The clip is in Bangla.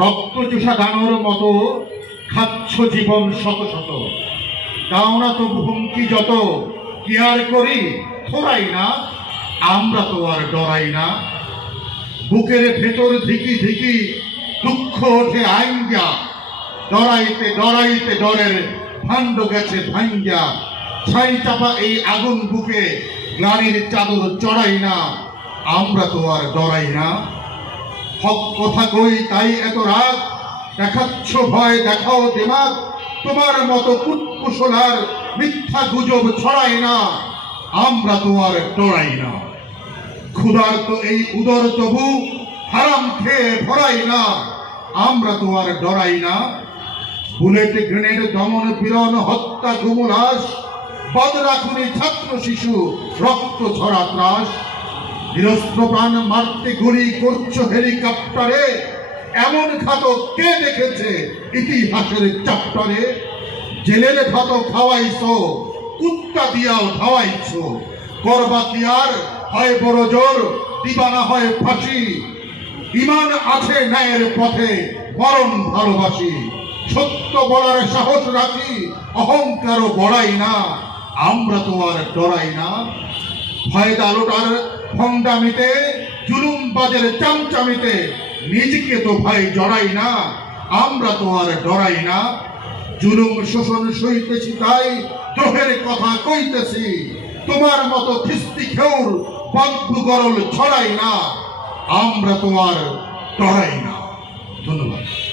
রক্তচোষা দানোর মতো খাচ্ছ জীবন শত শত। দাও না তো হুমকি যত, কি আর করি? থোড়াই না, আমরা তো আর ডরাই না। বুকের ভেতর ধিকি ধিকি দুঃখ ওঠে আইঙ্গা। ডরাইতে ডরাইতে ডরের ভাণ্ড গেছে ভাঙ্গা। ছাই চাপা এই আগুন বুকে গ্লানির চাদর চড়াই না, আমরা তো আর ডরাই না। হক কথা কই, তাই এত রাত? দেখাচ্ছ ভয়, দেখাও দেমাগ। তোমার মতো কুটকুশলার মিথ্যা গুজব ছড়াই না। আমরা তো আর ডরাই না। ক্ষুধার তো এই উদর তবু হারাম খেয়ে ভরাই না। আমরা তো আর ডরাই না। বুলেট গ্রেনেড দমন পীড়ন, হত্যা গুমলাস। বদরাখুনি ছাত্র শিশু, রক্ত ছড়া ত্রাস। নিরস্ত্র প্রাণ মারতে গুলি করছ হেলিকপ্টারে। এমন ঘাতক কে দেখেছে ইতিহাসের চাপ্টারে? জেলের ভাত খাওয়াইছো, কুত্তা দিয়াও ধাওয়াইছো করবা কি আর? হয় বড় জোর, দিবানা হয় ফাঁসি। ইমান আছে ন্যায়ের পথে, মরণ ভালোবাসি। সত্য বলার সাহস রাখি, অহংকারও বড়াই না। আমরা তো আর ডরাই না। ভয়দা লোটার ভণ্ডামিতে জুলুম বাজের চামচামিতে, নিজেকে তো ভাই জড়াই না, আমরা তো আর ডরাই না। জুলুম শোষণ সইতেছি তাই, দ্রোহের কথা কইতেছি। তোমার মতো খিস্তি খেউর বন্ধু গরল ছড়াই না। আমরা তো আর ডরাই না। ধন্যবাদ।